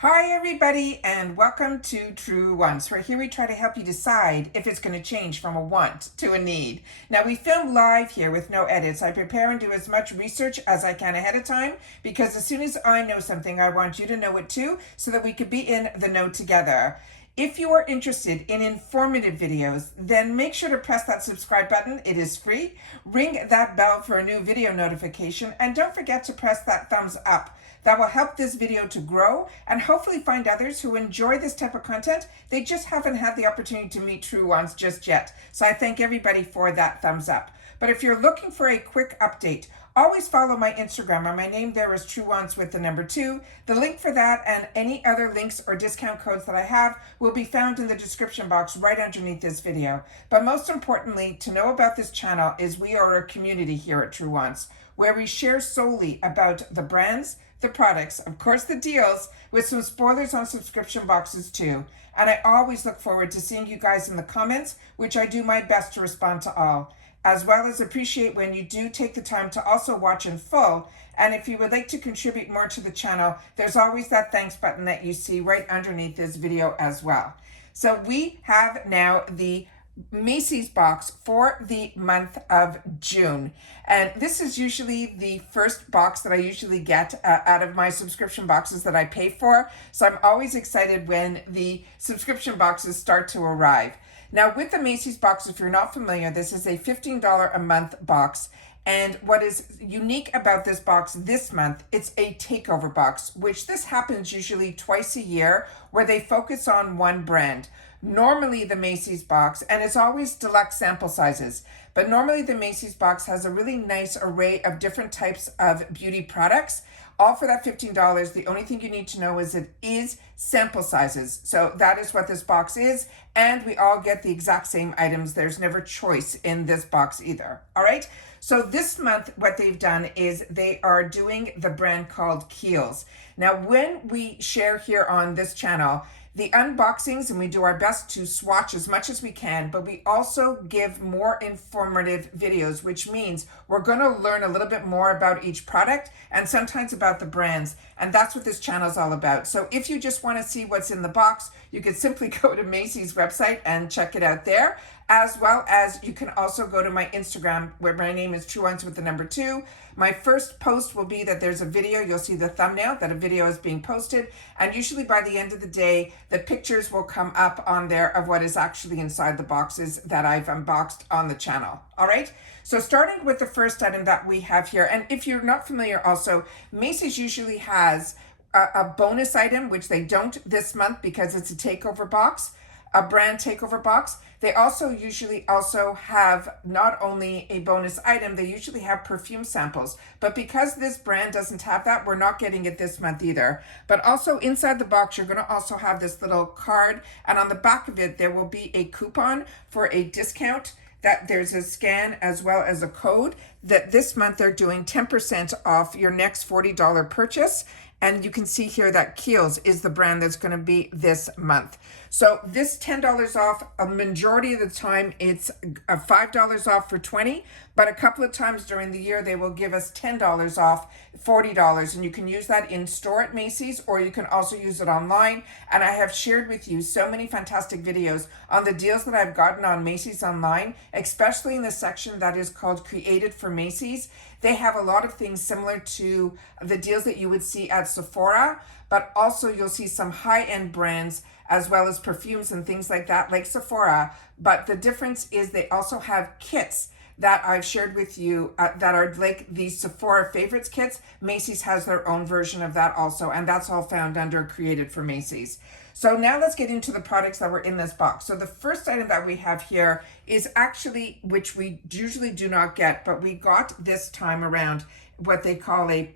Hi everybody and welcome to Truewants, where here we try to help you decide if it's going to change from a want to a need. Now we film live here with no edits. I prepare and do as much research as I can ahead of time because as soon as I know something, I want you to know it too so that we could be in the know together. If you are interested in informative videos, then make sure to press that subscribe button. It is free. Ring that bell for a new video notification and don't forget to press that thumbs up. That will help this video to grow and hopefully find others who enjoy this type of content. They just haven't had the opportunity to meet Truewants just yet. So I thank everybody for that thumbs up. But if you're looking for a quick update, always follow my Instagram, and my name there is Truewants with the number 2. The link for that and any other links or discount codes that I have will be found in the description box right underneath this video. But most importantly, to know about this channel is we are a community here at Truewants, where we share solely about the brands, the products, of course the deals, with some spoilers on subscription boxes too. And I always look forward to seeing you guys in the comments, which I do my best to respond to all, as well as appreciate when you do take the time to also watch in full. And if you would like to contribute more to the channel, there's always that thanks button that you see right underneath this video as well. So we have now the Macys box for the month of June, and this is usually the first box that I usually get out of my subscription boxes that I pay for, so I'm always excited when the subscription boxes start to arrive. Now with the Macys box, if you're not familiar, this is a $15 a month box. And what is unique about this box this month, it's a takeover box, which this happens usually twice a year where they focus on one brand. Normally the Macys box, and it's always deluxe sample sizes, but normally the Macys box has a really nice array of different types of beauty products, all for that $15. The only thing you need to know is it is sample sizes. So that is what this box is, and we all get the exact same items. There's never choice in this box either. All right. So this month, what they've done is they are doing the brand called Kiehl's. Now, when we share here on this channel, the unboxings, and we do our best to swatch as much as we can, but we also give more informative videos, which means we're going to learn a little bit more about each product and sometimes about the brands. And that's what this channel is all about. So if you just want to see what's in the box, you can simply go to Macys website and check it out there, as well as you can also go to my Instagram, where my name is Truewants with the number 2. My first post will be that there's a video. You'll see the thumbnail that a video is being posted. And usually by the end of the day, the pictures will come up on there of what is actually inside the boxes that I've unboxed on the channel. All right. So starting with the first item that we have here, and if you're not familiar also, Macys usually has a bonus item, which they don't this month because it's a takeover box, a brand takeover box. They also usually have not only a bonus item, they usually have perfume samples. But because this brand doesn't have that, we're not getting it this month either. But also inside the box, you're going to also have this little card. And on the back of it, there will be a coupon for a discount. That there's a scan as well as a code that this month they're doing 10% off your next $40 purchase. And you can see here that Kiehl's is the brand that's going to be this month. So this $10 off, a majority of the time it's a $5 off for 20, but a couple of times during the year they will give us $10 off, $40, and you can use that in store at Macys, or you can also use it online. And I have shared with you so many fantastic videos on the deals that I've gotten on Macys online, especially in the section that is called Created for Macys. They have a lot of things similar to the deals that you would see at Sephora, but also you'll see some high-end brands as well as perfumes and things like that, like Sephora. But the difference is they also have kits that I've shared with you that are like the Sephora favorites kits. Macys has their own version of that also, and that's all found under Created for Macys. So now let's get into the products that were in this box. So the first item that we have here is actually, which we usually do not get, but we got this time around what they call a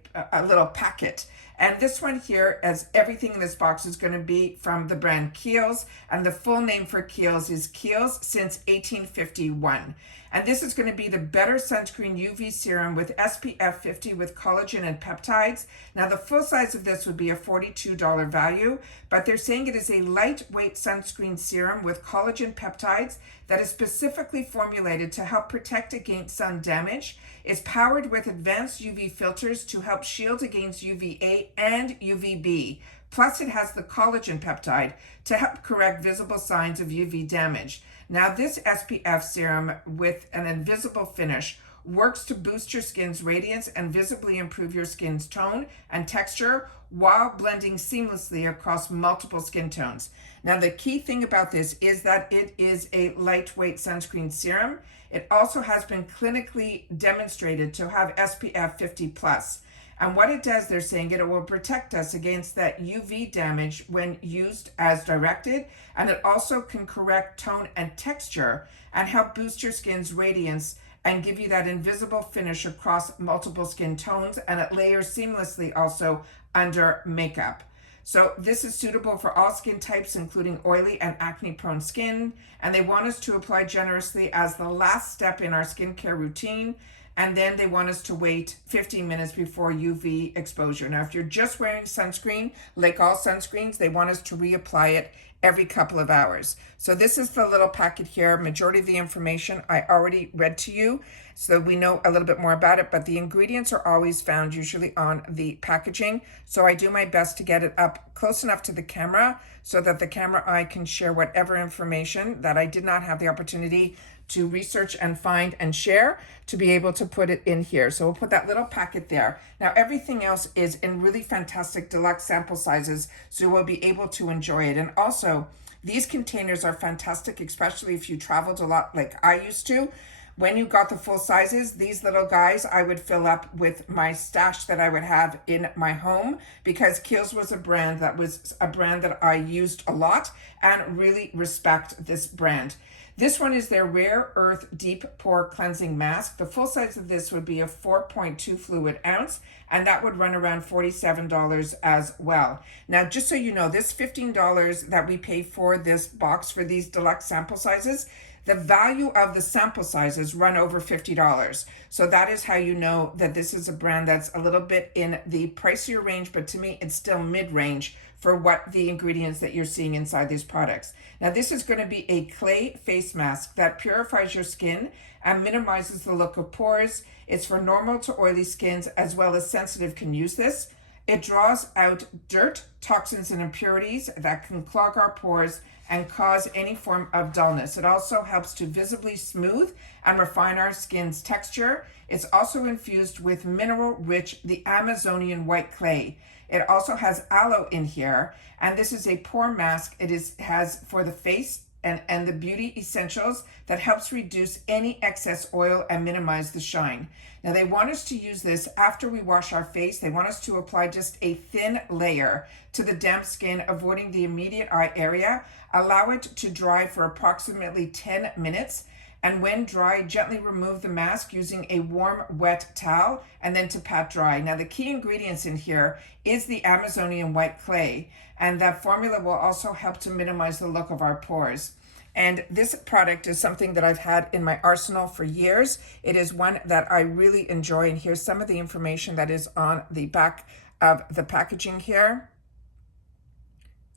little packet. And this one here, as everything in this box, is going to be from the brand Kiehl's. And the full name for Kiehl's is Kiehl's since 1851. And this is going to be the Better Sunscreen UV Serum with SPF 50 with collagen and peptides. Now, the full size of this would be a $42 value, but they're saying it is a lightweight sunscreen serum with collagen peptides that is specifically formulated to help protect against sun damage. It's powered with advanced UV filters to help shield against UVA and UVB. Plus, it has the collagen peptide to help correct visible signs of UV damage. Now, this SPF serum with an invisible finish works to boost your skin's radiance and visibly improve your skin's tone and texture while blending seamlessly across multiple skin tones. Now, the key thing about this is that it is a lightweight sunscreen serum. It also has been clinically demonstrated to have SPF 50 plus. And what it does, they're saying it will protect us against that UV damage when used as directed. And it also can correct tone and texture and help boost your skin's radiance and give you that invisible finish across multiple skin tones. And it layers seamlessly also under makeup. So this is suitable for all skin types, including oily and acne-prone skin. And they want us to apply generously as the last step in our skincare routine. And then they want us to wait 15 minutes before UV exposure. Now, if you're just wearing sunscreen, like all sunscreens, they want us to reapply it every couple of hours. So this is the little packet here. Majority of the information I already read to you, so we know a little bit more about it, but the ingredients are always found usually on the packaging. So I do my best to get it up close enough to the camera so that the camera eye can share whatever information that I did not have the opportunity to research and find and share, to be able to put it in here. So we'll put that little packet there. Now, everything else is in really fantastic deluxe sample sizes, so we'll be able to enjoy it. And also, these containers are fantastic, especially if you traveled a lot like I used to. When you got the full sizes, these little guys, I would fill up with my stash that I would have in my home, because Kiehl's was a brand that I used a lot and really respect this brand. This one is their Rare Earth Deep Pore Cleansing Mask. The full size of this would be a 4.2 fluid ounce, and that would run around $47 as well. Now, just so you know, this $15 that we pay for this box for these deluxe sample sizes, the value of the sample sizes run over $50. So that is how you know that this is a brand that's a little bit in the pricier range, but to me, it's still mid-range for what the ingredients that you're seeing inside these products. Now, this is going to be a clay face mask that purifies your skin and minimizes the look of pores. It's for normal to oily skins, as well as sensitive can use this. It draws out dirt, toxins, and impurities that can clog our pores and cause any form of dullness. It also helps to visibly smooth and refine our skin's texture. It's also infused with mineral-rich, the Amazonian white clay. It also has aloe in here, and this is a pore mask. It has for the face and the beauty essentials that helps reduce any excess oil and minimize the shine. Now, they want us to use this after we wash our face. They want us to apply just a thin layer to the damp skin, avoiding the immediate eye area. Allow it to dry for approximately 10 minutes. And when dry, gently remove the mask using a warm, wet towel, and then to pat dry. Now, the key ingredients in here is the Amazonian white clay, and that formula will also help to minimize the look of our pores. And this product is something that I've had in my arsenal for years. It is one that I really enjoy, and here's some of the information that is on the back of the packaging here.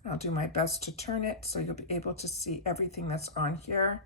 I'll do my best to turn it so you'll be able to see everything that's on here,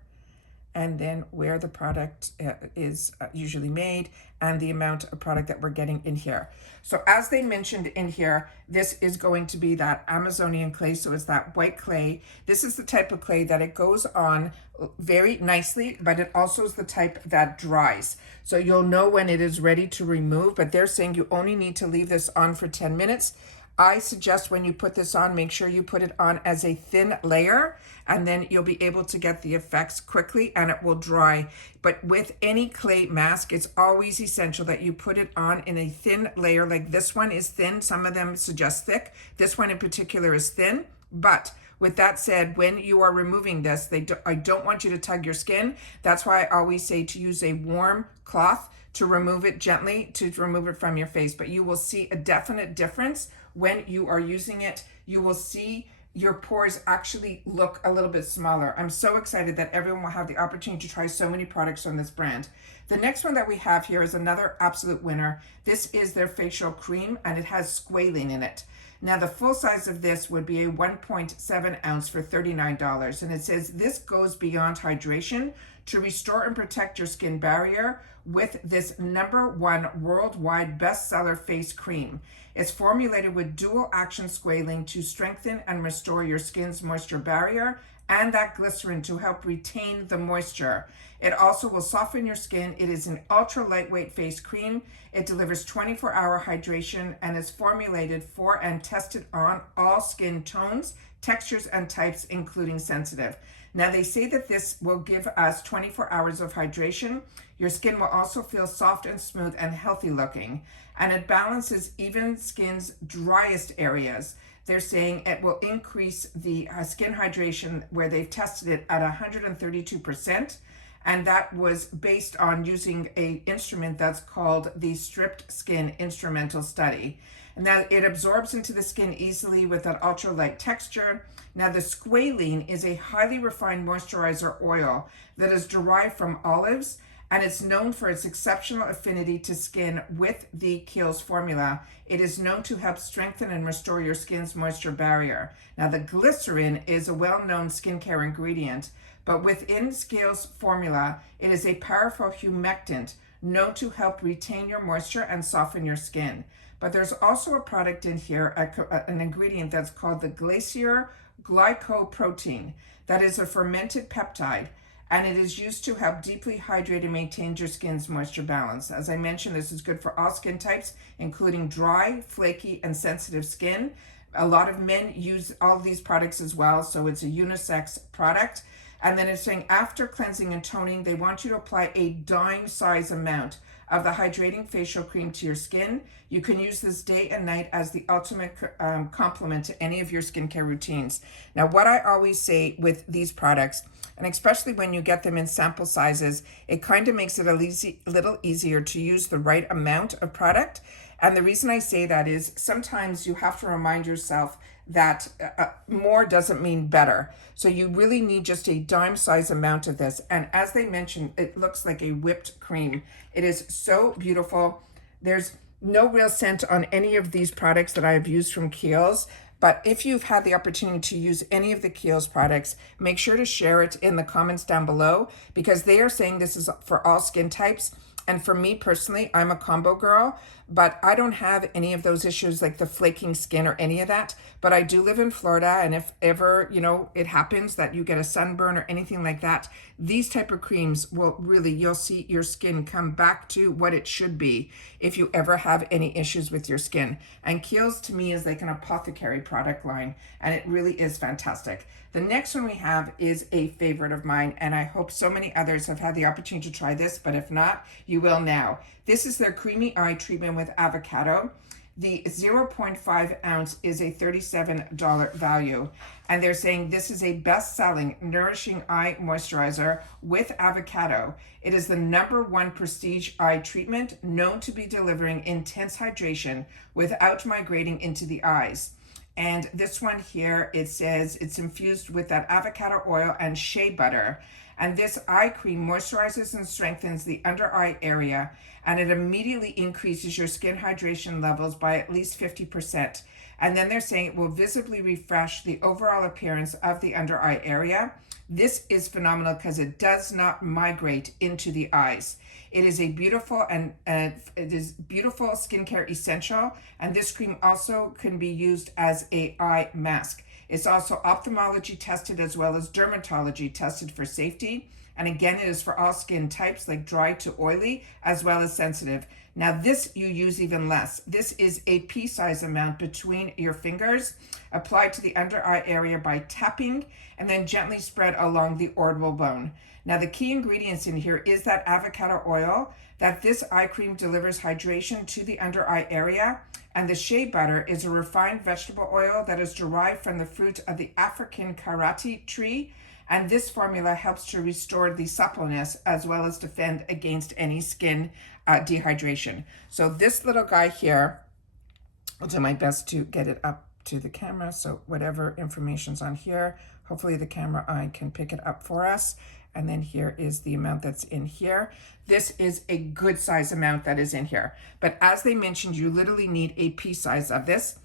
and then where the product is usually made, and the amount of product that we're getting in here. So as they mentioned in here, this is going to be that Amazonian clay, so it's that white clay. This is the type of clay that it goes on very nicely, but it also is the type that dries. So you'll know when it is ready to remove, but they're saying you only need to leave this on for 10 minutes. I suggest when you put this on, make sure you put it on as a thin layer, and then you'll be able to get the effects quickly and it will dry. But with any clay mask, it's always essential that you put it on in a thin layer. Like this one is thin. Some of them suggest thick. This one in particular is thin. But with that said, when you are removing this, I don't want you to tug your skin. That's why I always say to use a warm cloth to remove it gently, to remove it from your face. But you will see a definite difference when you are using it. You will see your pores actually look a little bit smaller. I'm so excited that everyone will have the opportunity to try so many products from this brand. The next one that we have here is another absolute winner. This is their facial cream, and it has squalene in it. Now, the full size of this would be a 1.7 ounce for $39. And it says this goes beyond hydration to restore and protect your skin barrier with this #1 worldwide bestseller face cream. It's formulated with dual action squalane to strengthen and restore your skin's moisture barrier and that glycerin to help retain the moisture. It also will soften your skin. It is an ultra lightweight face cream. It delivers 24-hour hydration and is formulated for and tested on all skin tones, textures, and types, including sensitive. Now, they say that this will give us 24 hours of hydration. Your skin will also feel soft and smooth and healthy looking, and it balances even skin's driest areas. They're saying it will increase the skin hydration where they've tested it at 132%. And that was based on using an instrument that's called the Stripped Skin Instrumental Study. And now it absorbs into the skin easily with that ultra light texture. Now the squalene is a highly refined moisturizer oil that is derived from olives, and it's known for its exceptional affinity to skin with the Kiehl's formula. It is known to help strengthen and restore your skin's moisture barrier. Now the glycerin is a well-known skincare ingredient, but within Kiehl's formula, it is a powerful humectant known to help retain your moisture and soften your skin. But there's also a product in here, an ingredient that's called the glacier glycoprotein. That is a fermented peptide, and it is used to help deeply hydrate and maintain your skin's moisture balance. As I mentioned, this is good for all skin types, including dry, flaky, and sensitive skin. A lot of men use all these products as well, so it's a unisex product. And then it's saying after cleansing and toning, they want you to apply a dime size amount of the hydrating facial cream to your skin. You can use this day and night as the ultimate complement to any of your skincare routines. Now, what I always say with these products, and especially when you get them in sample sizes, it kind of makes it a little easier to use the right amount of product. And the reason I say that is sometimes you have to remind yourself that more doesn't mean better. So you really need just a dime size amount of this. And as they mentioned, it looks like a whipped cream. It is so beautiful. There's no real scent on any of these products that I've used from Kiehl's. But if you've had the opportunity to use any of the Kiehl's products, make sure to share it in the comments down below, because they are saying this is for all skin types. And for me personally, I'm a combo girl, but I don't have any of those issues like the flaking skin or any of that. But I do live in Florida, and if ever, it happens that you get a sunburn or anything like that, these type of creams will really, you'll see your skin come back to what it should be if you ever have any issues with your skin. And Kiehl's to me is like an apothecary product line, and it really is fantastic. The next one we have is a favorite of mine, and I hope so many others have had the opportunity to try this, but if not, you will now. This is their Creamy Eye Treatment with Avocado. The 0.5 ounce is a $37 value, and they're saying this is a best-selling nourishing eye moisturizer with avocado. It is the #1 prestige eye treatment known to be delivering intense hydration without migrating into the eyes. And this one here, it says it's infused with that avocado oil and shea butter. And this eye cream moisturizes and strengthens the under eye area, and it immediately increases your skin hydration levels by at least 50%. And then they're saying it will visibly refresh the overall appearance of the under eye area. This is phenomenal because it does not migrate into the eyes. It is a beautiful and it is beautiful skincare essential, and this cream also can be used as a eye mask. It's also ophthalmology tested as well as dermatology tested for safety. And again, it is for all skin types like dry to oily as well as sensitive. Now this you use even less. This is a pea-sized amount between your fingers, applied to the under eye area by tapping, and then gently spread along the orbital bone. Now the key ingredients in here is that avocado oil, that this eye cream delivers hydration to the under eye area, and the shea butter is a refined vegetable oil that is derived from the fruit of the African karate tree, and this formula helps to restore the suppleness as well as defend against any skin dehydration. So this little guy here, I'll do my best to get it up to the camera, so whatever information's on here, hopefully the camera eye can pick it up for us. And then here is the amount that's in here. This is a good size amount that is in here. But as they mentioned, you literally need a pea size of this.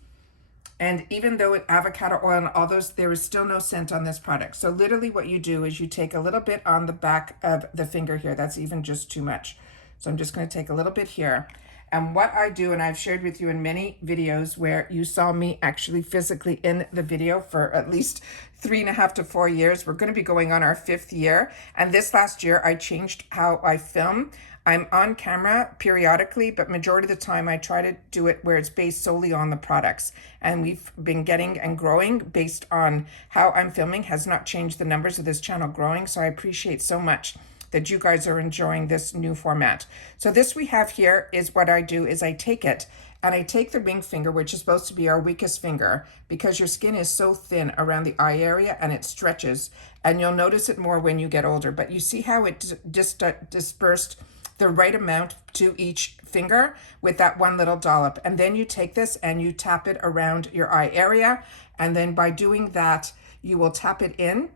And even though it avocado oil and all those, there is still no scent on this product. So literally what you do is you take a little bit on the back of the finger here. That's even just too much. So I'm just going to take a little bit here. And what I do, and I've shared with you in many videos where you saw me actually physically in the video for at least 3.5 to 4 years. We're going to be going on our 5th year. And this last year, I changed how I film. I'm on camera periodically, but majority of the time I try to do it where it's based solely on the products. And we've been getting and growing based on how I'm filming, has not changed the numbers of this channel growing. So I appreciate so much that you guys are enjoying this new format. So this we have here is what I do is I take it and I take the ring finger, which is supposed to be our weakest finger, because your skin is so thin around the eye area and it stretches, and you'll notice it more when you get older. But you see how it just dispersed the right amount to each finger with that one little dollop. And then you take this and you tap it around your eye area. And then by doing that, you will tap it in,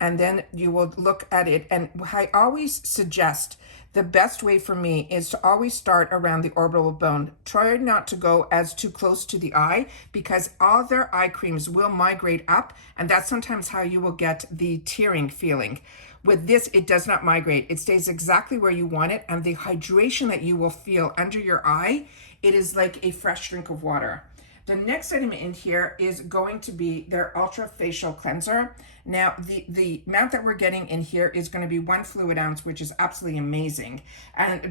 and then you will look at it. And I always suggest the best way for me is to always start around the orbital bone. Try not to go as too close to the eye, because all their eye creams will migrate up, and that's sometimes how you will get the tearing feeling. With this, it does not migrate. It stays exactly where you want it, and the hydration that you will feel under your eye, it is like a fresh drink of water. The next item in here is going to be their Ultra Facial Cleanser. Now, the amount that we're getting in here is going to be 1 fluid ounce, which is absolutely amazing.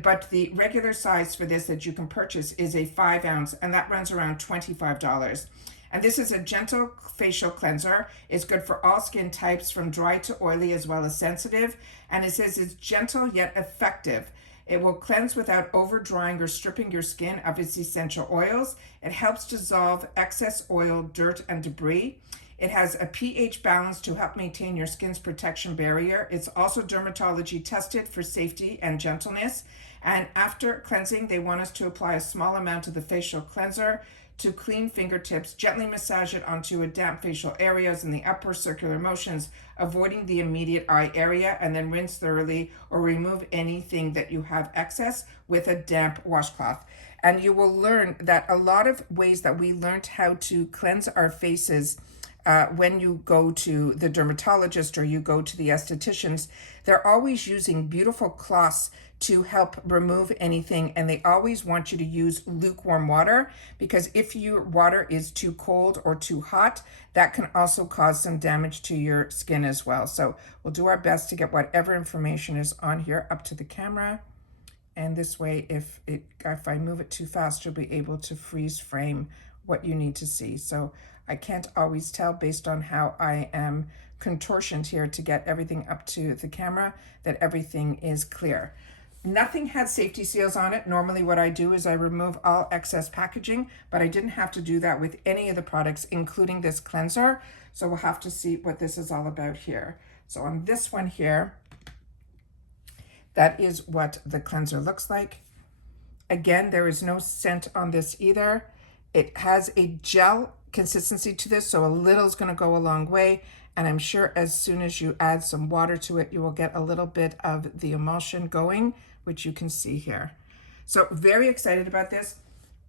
But the regular size for this that you can purchase is a 5 ounce, and that runs around $25. And this is a gentle facial cleanser. It's good for all skin types, from dry to oily as well as sensitive. And it says it's gentle yet effective. It will cleanse without over drying or stripping your skin of its essential oils. It helps dissolve excess oil, dirt, and debris. It has a pH balance to help maintain your skin's protection barrier. It's also dermatology tested for safety and gentleness. And after cleansing, they want us to apply a small amount of the facial cleanser to clean fingertips, gently massage it onto a damp facial areas in the upper circular motions, avoiding the immediate eye area, and then rinse thoroughly or remove anything that you have excess with a damp washcloth. And you will learn that a lot of ways that we learned how to cleanse our faces when you go to the dermatologist or you go to the estheticians, they're always using beautiful cloths to help remove anything, and they always want you to use lukewarm water, because if your water is too cold or too hot, that can also cause some damage to your skin as well. So we'll do our best to get whatever information is on here up to the camera, and this way if I move it too fast, you'll be able to freeze frame what you need to see. So I can't always tell based on how I am contortioned here to get everything up to the camera that everything is clear. Nothing had safety seals on it. Normally what I do is I remove all excess packaging, but I didn't have to do that with any of the products, including this cleanser. So we'll have to see what this is all about here. So on this one here, that is what the cleanser looks like. Again, there is no scent on this either. It has a gel consistency to this, so a little is going to go a long way. And I'm sure as soon as you add some water to it, you will get a little bit of the emulsion going, which you can see here. So very excited about this.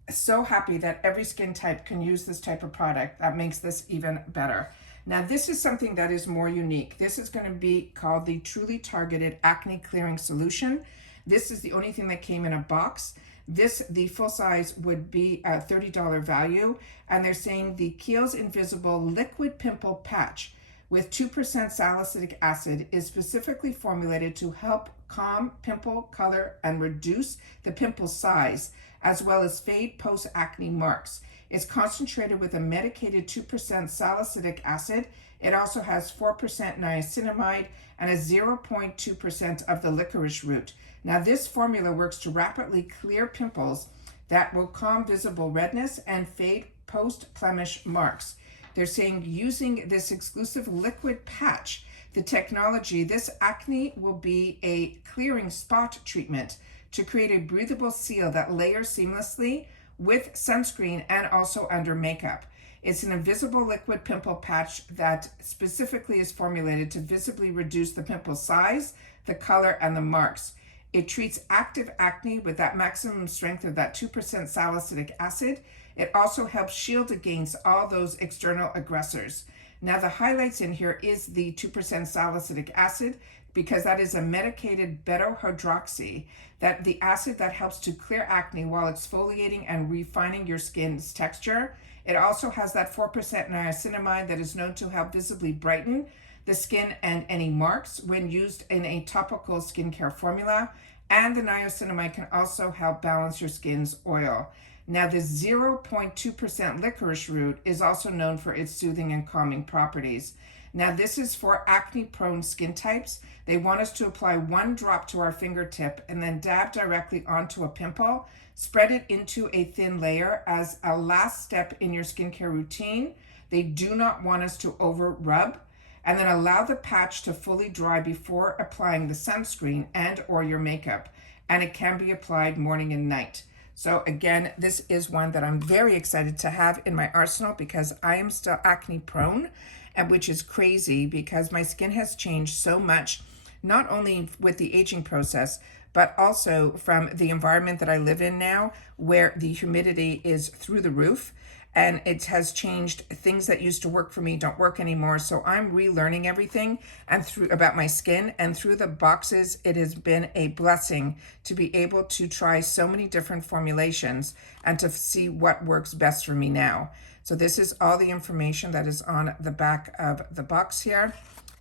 So happy that every skin type can use this type of product. That makes this even better. Now this is something that is more unique. This is going to be called the Truly Targeted Acne Clearing Solution. This is the only thing that came in a box. The full size would be a $30 value. And they're saying the Kiehl's Invisible Liquid Pimple Patch with 2% salicylic acid is specifically formulated to help calm pimple color and reduce the pimple size, as well as fade post-acne marks. It's concentrated with a medicated 2% salicylic acid. It also has 4% niacinamide and a 0.2% of the licorice root. Now this formula works to rapidly clear pimples that will calm visible redness and fade post-blemish marks. They're saying using this exclusive liquid patch, the technology, this acne will be a clearing spot treatment to create a breathable seal that layers seamlessly with sunscreen and also under makeup. It's an invisible liquid pimple patch that specifically is formulated to visibly reduce the pimple size, the color, and the marks. It treats active acne with that maximum strength of that 2% salicylic acid. It also helps shield against all those external aggressors. Now the highlights in here is the 2% salicylic acid, because that is a medicated beta-hydroxy, that the acid that helps to clear acne while exfoliating and refining your skin's texture. It also has that 4% niacinamide that is known to help visibly brighten the skin and any marks when used in a topical skincare formula. And the niacinamide can also help balance your skin's oil. Now, the 0.2% licorice root is also known for its soothing and calming properties. Now, this is for acne-prone skin types. They want us to apply 1 drop to our fingertip and then dab directly onto a pimple. Spread it into a thin layer as a last step in your skincare routine. They do not want us to over-rub. And then allow the patch to fully dry before applying the sunscreen and or your makeup. And it can be applied morning and night. So again, this is one that I'm very excited to have in my arsenal because I am still acne prone, and which is crazy because my skin has changed so much, not only with the aging process, but also from the environment that I live in now, where the humidity is through the roof. And it has changed. Things that used to work for me don't work anymore. So I'm relearning everything and about my skin, and through the boxes, it has been a blessing to be able to try so many different formulations and to see what works best for me now. So this is all the information that is on the back of the box here,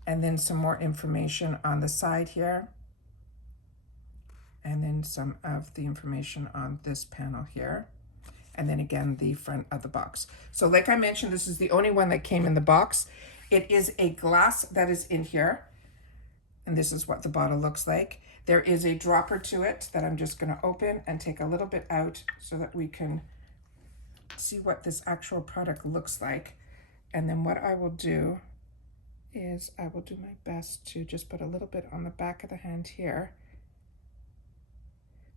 and then some more information on the side here, and then some of the information on this panel here. And then again, the front of the box. So like I mentioned, this is the only one that came in the box. It is a glass that is in here. And this is what the bottle looks like. There is a dropper to it that I'm just gonna open and take a little bit out so that we can see what this actual product looks like. And then what I will do is I will do my best to just put a little bit on the back of the hand here,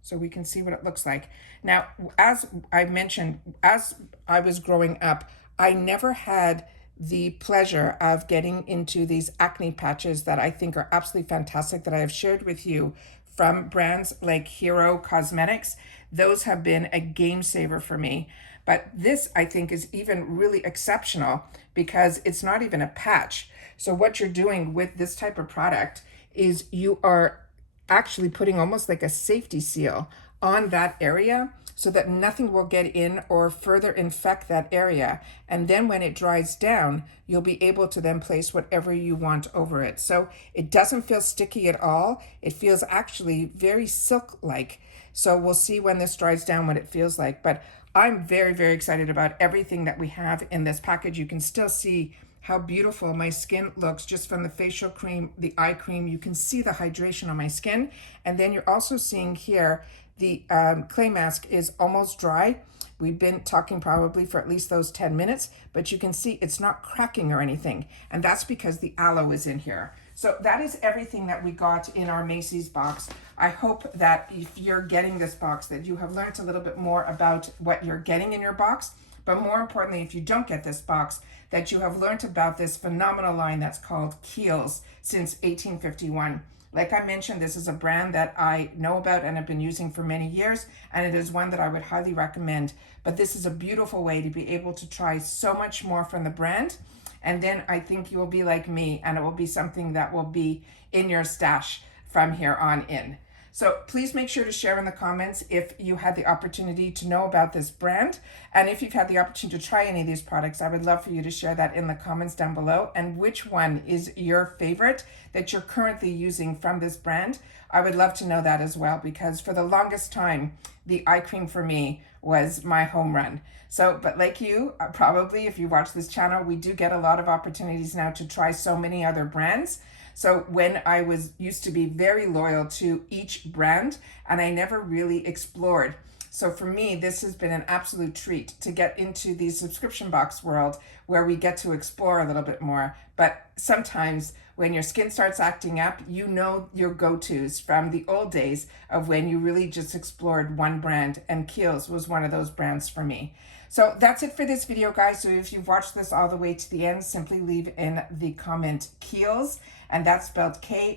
so we can see what it looks like. Now, as I mentioned, as I was growing up, I never had the pleasure of getting into these acne patches that I think are absolutely fantastic that I have shared with you from brands like Hero Cosmetics. Those have been a game saver for me. But this, I think, is even really exceptional because it's not even a patch. So what you're doing with this type of product is you are actually putting almost like a safety seal on that area so that nothing will get in or further infect that area. And then when it dries down, you'll be able to then place whatever you want over it. So it doesn't feel sticky at all. It feels actually very silk-like. So we'll see when this dries down what it feels like. But I'm very, very excited about everything that we have in this package. You can still see how beautiful my skin looks just from the facial cream, the eye cream. You can see the hydration on my skin. And then you're also seeing here, the clay mask is almost dry. We've been talking probably for at least those 10 minutes, but you can see it's not cracking or anything. And that's because the aloe is in here. So that is everything that we got in our Macys box. I hope that if you're getting this box, that you have learned a little bit more about what you're getting in your box. But more importantly, if you don't get this box, that you have learned about this phenomenal line that's called Kiehl's since 1851. Like I mentioned, this is a brand that I know about and have been using for many years, and it is one that I would highly recommend. But this is a beautiful way to be able to try so much more from the brand. And then I think you will be like me, and it will be something that will be in your stash from here on in. So please make sure to share in the comments if you had the opportunity to know about this brand. And if you've had the opportunity to try any of these products, I would love for you to share that in the comments down below. And which one is your favorite that you're currently using from this brand? I would love to know that as well, because for the longest time, the eye cream for me was my home run. So, but like you, probably if you watch this channel, we do get a lot of opportunities now to try so many other brands. So when I used to be very loyal to each brand, and I never really explored. So for me, this has been an absolute treat to get into the subscription box world where we get to explore a little bit more. But sometimes when your skin starts acting up, you know your go-tos from the old days of when you really just explored one brand, and Kiehl's was one of those brands for me. So that's it for this video, guys. So if you've watched this all the way to the end, simply leave in the comment Kiehl's, and that's spelled K-I-E-H-L''S,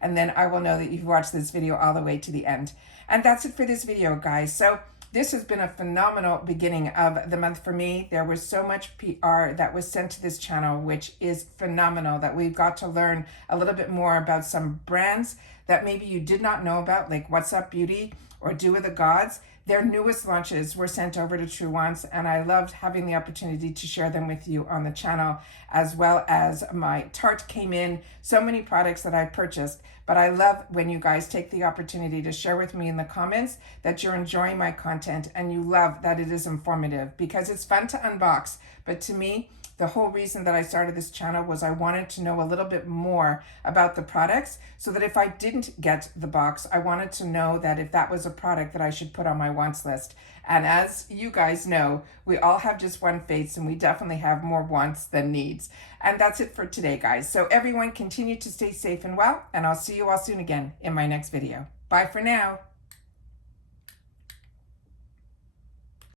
and then I will know that you've watched this video all the way to the end. And that's it for this video, guys. So This has been a phenomenal beginning of the month for me. There was so much PR that was sent to this channel, which is phenomenal, that we've got to learn a little bit more about some brands that maybe you did not know about, like What's Up Beauty or Do With the Gods. Their newest launches were sent over to Truewants, and I loved having the opportunity to share them with you on the channel, as well as my Tarte came in. So many products that I purchased, but I love when you guys take the opportunity to share with me in the comments that you're enjoying my content and you love that it is informative, because it's fun to unbox. But to me, the whole reason that I started this channel was I wanted to know a little bit more about the products, so that if I didn't get the box, I wanted to know that if that was a product that I should put on my wants list. And as you guys know, we all have just one face, and we definitely have more wants than needs. And that's it for today, guys. So everyone, continue to stay safe and well, and I'll see you all soon again in my next video. Bye for now.